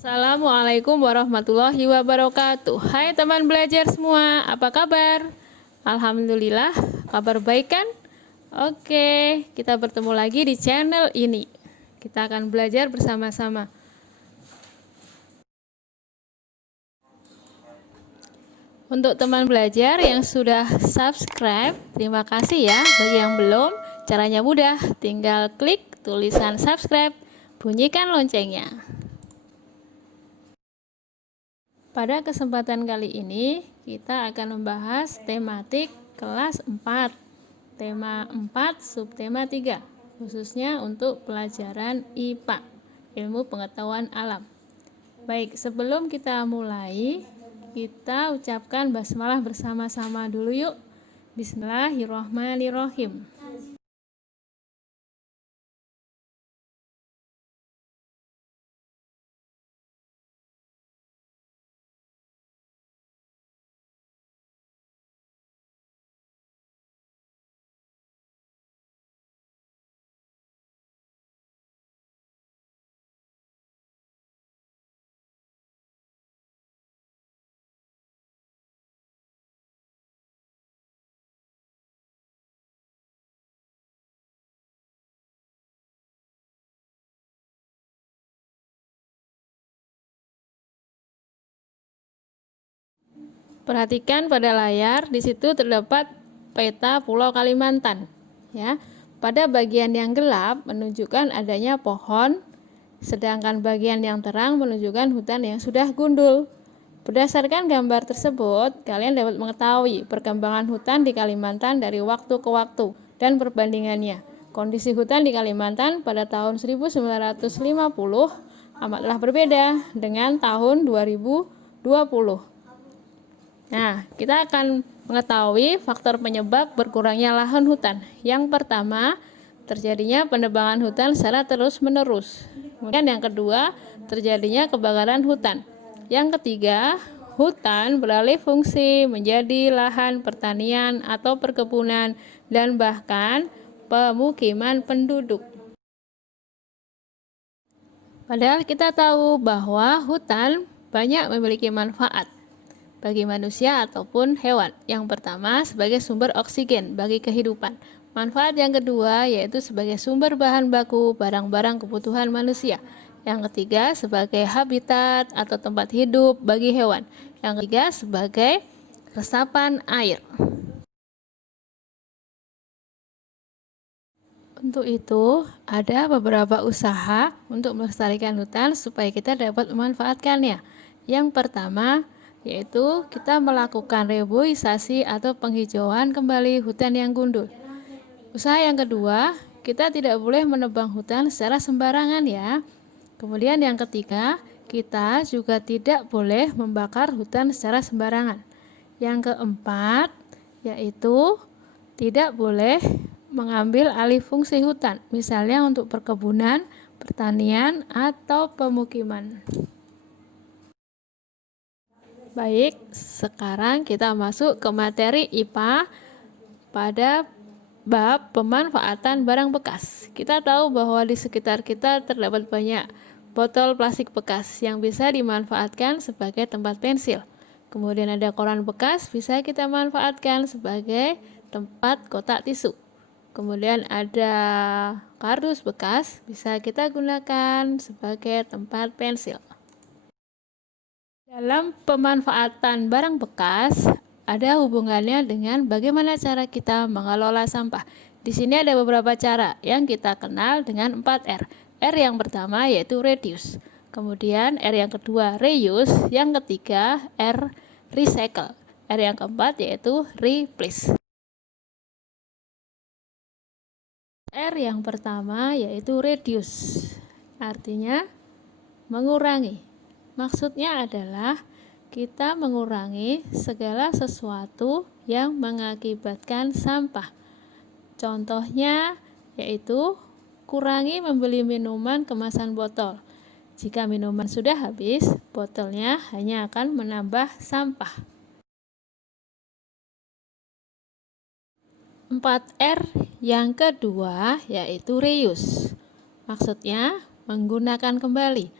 Assalamualaikum warahmatullahi wabarakatuh. Hai teman belajar semua, apa kabar? Alhamdulillah, kabar baik kan? Oke, kita bertemu lagi di channel ini. Kita akan belajar bersama-sama. Untuk teman belajar yang sudah subscribe, terima kasih ya. Bagi yang belum, caranya mudah, tinggal klik tulisan subscribe, bunyikan loncengnya. Pada kesempatan kali ini, kita akan membahas tematik kelas 4. Tema 4, subtema 3, khususnya untuk pelajaran IPA, ilmu pengetahuan alam. Baik, sebelum kita mulai, kita ucapkan basmalah bersama-sama dulu yuk. Bismillahirrahmanirrahim. Perhatikan pada layar, di situ terdapat peta Pulau Kalimantan. Ya, pada bagian yang gelap menunjukkan adanya pohon, sedangkan bagian yang terang menunjukkan hutan yang sudah gundul. Berdasarkan gambar tersebut, kalian dapat mengetahui perkembangan hutan di Kalimantan dari waktu ke waktu dan perbandingannya. Kondisi hutan di Kalimantan pada tahun 1950 amatlah berbeda dengan tahun 2020. Nah, kita akan mengetahui faktor penyebab berkurangnya lahan hutan. Yang pertama, terjadinya penebangan hutan secara terus-menerus. Kemudian yang kedua, terjadinya kebakaran hutan. Yang ketiga, hutan beralih fungsi menjadi lahan pertanian atau perkebunan dan bahkan pemukiman penduduk. Padahal kita tahu bahwa hutan banyak memiliki manfaat bagi manusia ataupun hewan. Yang pertama, sebagai sumber oksigen bagi kehidupan. Manfaat yang kedua yaitu sebagai sumber bahan baku barang-barang kebutuhan manusia. Yang ketiga, sebagai habitat atau tempat hidup bagi hewan. Yang ketiga, sebagai resapan air. Untuk itu, ada beberapa usaha untuk melestarikan hutan supaya kita dapat memanfaatkannya. Yang pertama, yaitu kita melakukan reboisasi atau penghijauan kembali hutan yang gundul. Usaha yang kedua, kita tidak boleh menebang hutan secara sembarangan ya. Kemudian yang ketiga, kita juga tidak boleh membakar hutan secara sembarangan. Yang keempat, yaitu tidak boleh mengambil alih fungsi hutan, misalnya untuk perkebunan, pertanian, atau pemukiman. Baik, sekarang kita masuk ke materi IPA pada bab pemanfaatan barang bekas. Kita tahu bahwa di sekitar kita terdapat banyak botol plastik bekas yang bisa dimanfaatkan sebagai tempat pensil. Kemudian ada koran bekas, bisa kita manfaatkan sebagai tempat kotak tisu. Kemudian ada kardus bekas, bisa kita gunakan sebagai tempat pensil. Dalam pemanfaatan barang bekas, ada hubungannya dengan bagaimana cara kita mengelola sampah. Di sini ada beberapa cara yang kita kenal dengan 4R. R yang pertama yaitu reduce. Kemudian R yang kedua reuse, yang ketiga R recycle. R yang keempat yaitu replace. R yang pertama yaitu reduce. Artinya mengurangi. Maksudnya adalah kita mengurangi segala sesuatu yang mengakibatkan sampah. Contohnya yaitu kurangi membeli minuman kemasan botol. Jika minuman sudah habis, botolnya hanya akan menambah sampah. 4R yang kedua yaitu reuse. Maksudnya menggunakan kembali.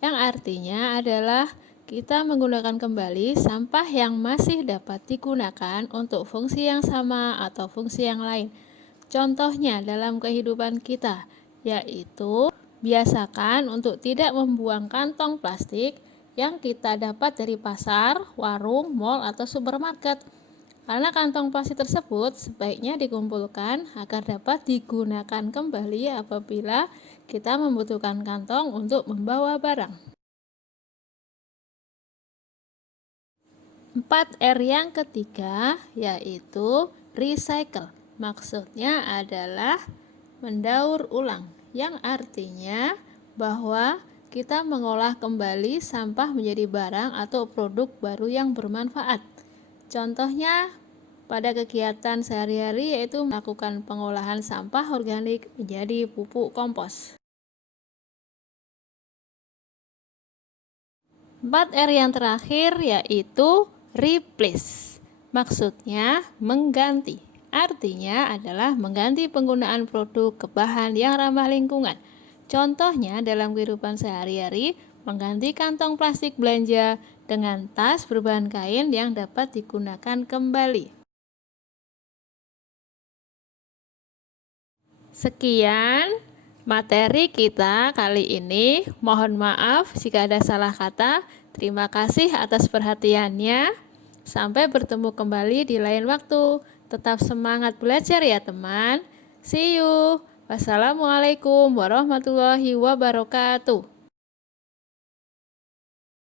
yang artinya adalah kita menggunakan kembali sampah yang masih dapat digunakan untuk fungsi yang sama atau fungsi yang lain. Contohnya dalam kehidupan kita, yaitu biasakan untuk tidak membuang kantong plastik yang kita dapat dari pasar, warung, mal, atau supermarket. Karena kantong plastik tersebut sebaiknya dikumpulkan agar dapat digunakan kembali apabila kita membutuhkan kantong untuk membawa barang. 4R yang ketiga yaitu recycle. Maksudnya adalah mendaur ulang, yang artinya bahwa kita mengolah kembali sampah menjadi barang atau produk baru yang bermanfaat. Contohnya pada kegiatan sehari-hari yaitu melakukan pengolahan sampah organik menjadi pupuk kompos. 4R yang terakhir yaitu replace. Maksudnya mengganti. Artinya adalah mengganti penggunaan produk ke bahan yang ramah lingkungan. Contohnya dalam kehidupan sehari-hari, mengganti kantong plastik belanja dengan tas berbahan kain yang dapat digunakan kembali. Sekian materi kita kali ini. Mohon maaf jika ada salah kata. Terima kasih atas perhatiannya. Sampai bertemu kembali di lain waktu. Tetap semangat belajar ya teman. See you. Wassalamualaikum warahmatullahi wabarakatuh.